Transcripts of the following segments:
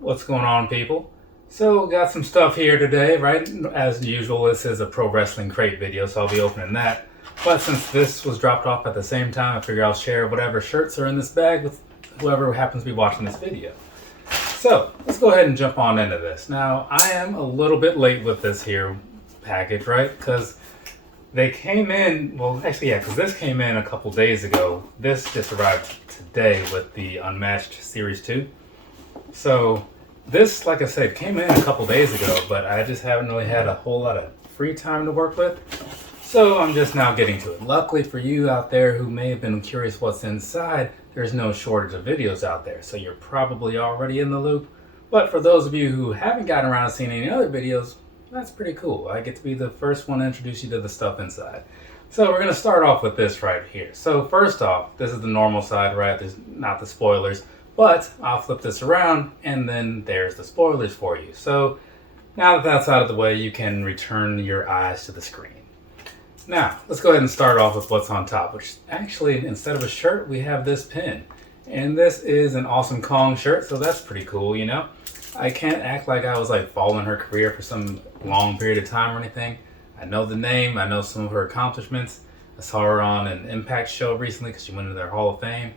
What's going on, people? So, got some stuff here today, right? As usual, this is a pro wrestling crate video, so I'll be opening that. But since this was dropped off at the same time, I figure I'll share whatever shirts are in this bag with whoever happens to be watching this video. So, let's go ahead and jump on into this. Now, I am a little bit late with this here package, right? Because they came in, well, actually, yeah, because this came in a couple days ago. This just arrived today with the Unmatched Series 2. So, this, like I said, came in a couple days ago, but I just haven't really had a whole lot of free time to work with. So, I'm just now getting to it. Luckily for you out there who may have been curious what's inside, there's no shortage of videos out there, so you're probably already in the loop. But for those of you who haven't gotten around to seeing any other videos, that's pretty cool. I get to be the first one to introduce you to the stuff inside. So we're going to start off with this right here. So first off, this is the normal side, right? There's not the spoilers, but I'll flip this around and then there's the spoilers for you. So now that that's out of the way, you can return your eyes to the screen. Now, let's go ahead and start off with what's on top, which actually, instead of a shirt, we have this pin. And this is an Awesome Kong shirt, so that's pretty cool, you know? I can't act like I was like following her career for some long period of time or anything. I know the name, I know some of her accomplishments. I saw her on an Impact show recently because she went into their Hall of Fame.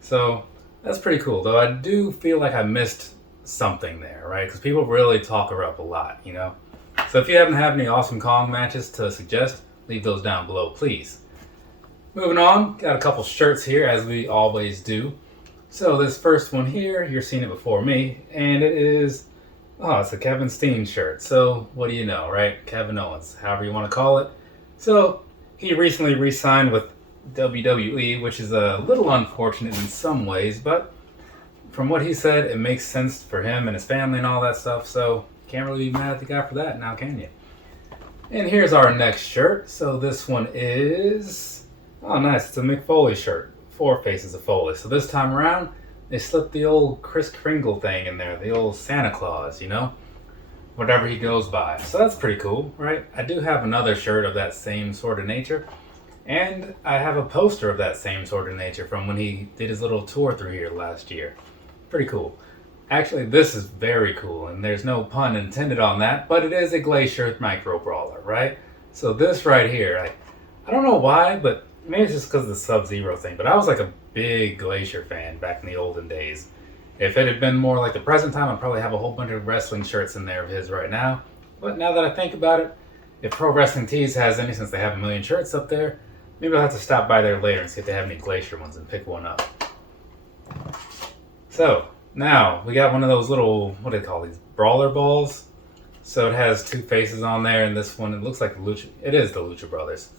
So that's pretty cool, though I do feel like I missed something there, right? Because people really talk her up a lot, you know? So if you haven't had any Awesome Kong matches to suggest, leave those down below, please. Moving on, got a couple shirts here, as we always do. So this first one here, you're seeing it before me, and it is, it's a Kevin Steen shirt. So what do you know, right? Kevin Owens, however you want to call it. So he recently re-signed with WWE, which is a little unfortunate in some ways, but from what he said, it makes sense for him and his family and all that stuff, so can't really be mad at the guy for that now, can you? And here's our next shirt. So this one is, oh nice, it's a Mick Foley shirt. 4 faces of Foley. So this time around, they slipped the old Kris Kringle thing in there, the old Santa Claus, you know? Whatever he goes by. So that's pretty cool, right? I do have another shirt of that same sort of nature. And I have a poster of that same sort of nature from when he did his little tour through here last year. Pretty cool. Actually, this is very cool, and there's no pun intended on that, but it is a Glacier micro brawler, right? So this right here, I don't know why, but maybe it's just because of the Sub-Zero thing, but I was like a big Glacier fan back in the olden days. If it had been more like the present time, I'd probably have a whole bunch of wrestling shirts in there of his right now. But now that I think about it, if Pro Wrestling Tees has any, since they have a million shirts up there, maybe I'll have to stop by there later and see if they have any Glacier ones and pick one up. So, now, we got one of those little, what do they call these, brawler balls? So it has 2 faces on there, and this one, it looks like the Lucha, it is the Lucha Brothers.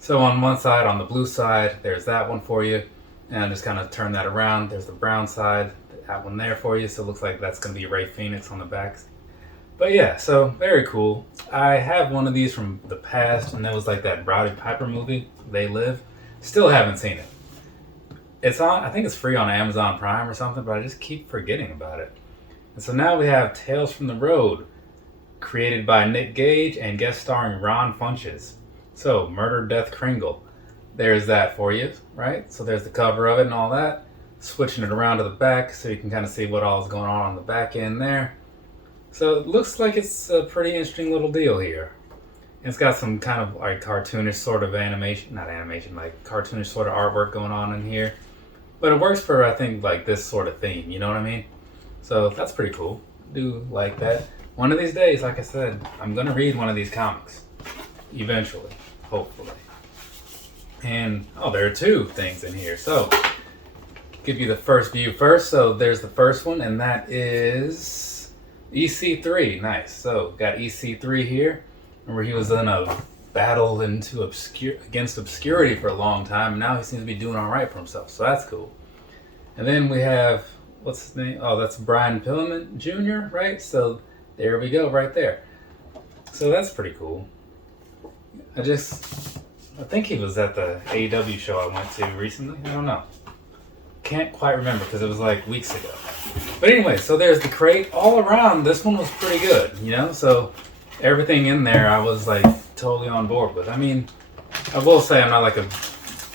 So on one side, on the blue side, there's that one for you. And I'll just kind of turn that around. There's the brown side, that one there for you. So it looks like that's going to be Ray Fenix on the back. But yeah, so very cool. I have one of these from the past, and that was like that Rowdy Piper movie, They Live. Still haven't seen it. It's on, I think it's free on Amazon Prime or something, but I just keep forgetting about it. And so now we have Tales from the Road, created by Nick Gage and guest starring Ron Funches. So, Murder, Death, Kringle. There's that for you, right? So there's the cover of it and all that. Switching it around to the back so you can kind of see what all is going on the back end there. So it looks like it's a pretty interesting little deal here. It's got some kind of like cartoonish sort of animation, not animation, like cartoonish sort of artwork going on in here. But it works for, I think, like this sort of theme, you know what I mean? So that's pretty cool. Do like that. One of these days, like I said, I'm going to read one of these comics. Eventually. Hopefully. And, there are 2 things in here. So, give you the first view first. So, there's the first one, and that is EC3. Nice. So, got EC3 here. Remember, he was in a battle against obscurity for a long time, and now he seems to be doing all right for himself. So, that's cool. And then we have, what's his name? Oh, that's Brian Pillman Jr., right? So, there we go, right there. So, that's pretty cool. I think he was at the AEW show I went to recently. I don't know. Can't quite remember because it was like weeks ago. But anyway, so there's the crate. All around, this one was pretty good, you know? So everything in there I was like totally on board with. I mean, I will say I'm not like a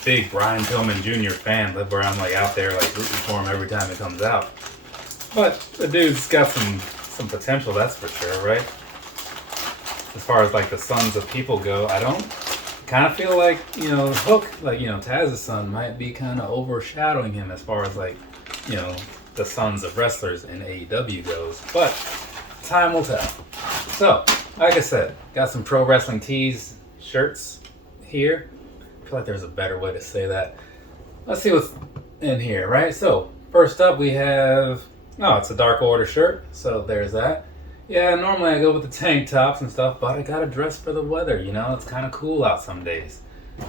big Brian Pillman Jr. fan, where I'm like out there like rooting for him every time it comes out. But the dude's got some potential, that's for sure, right? As far as like the sons of people go, I don't kind of feel like, you know, Hook, like, you know, Taz's son might be kind of overshadowing him as far as like, you know, the sons of wrestlers in AEW goes. But time will tell. So, like I said, got some pro wrestling tees, shirts here. I feel like there's a better way to say that. Let's see what's in here, right? So, first up we have, oh, it's a Dark Order shirt. So there's that. Yeah, normally I go with the tank tops and stuff, but I gotta dress for the weather, you know? It's kind of cool out some days.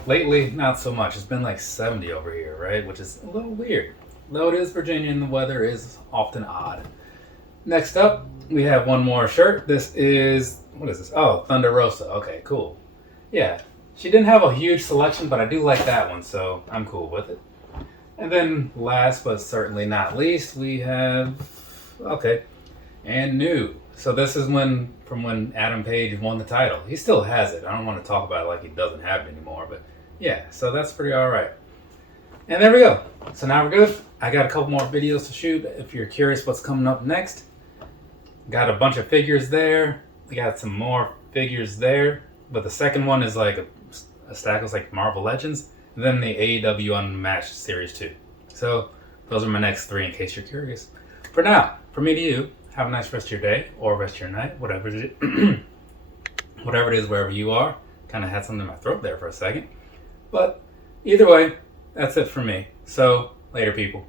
Lately, not so much. It's been like 70 over here, right? Which is a little weird. Though it is Virginia and the weather is often odd. Next up, we have one more shirt. This is, what is this? Oh, Thunder Rosa. Okay, cool. Yeah, she didn't have a huge selection, but I do like that one, so I'm cool with it. And then last but certainly not least, we have, okay, and new. So this is from when Adam Page won the title. He still has it. I don't want to talk about it like he doesn't have it anymore, but yeah, so that's pretty alright. And there we go. So now we're good. I got a couple more videos to shoot if you're curious what's coming up next. Got a bunch of figures there. We got some more figures there. But the second one is like a stack of like Marvel Legends. And then the AEW Unmatched Series 2. So those are my next three in case you're curious. For now, from me to you, have a nice rest of your day or rest of your night, whatever it is, wherever you are. Kind of had something in my throat there for a second. But either way, that's it for me. So, later people.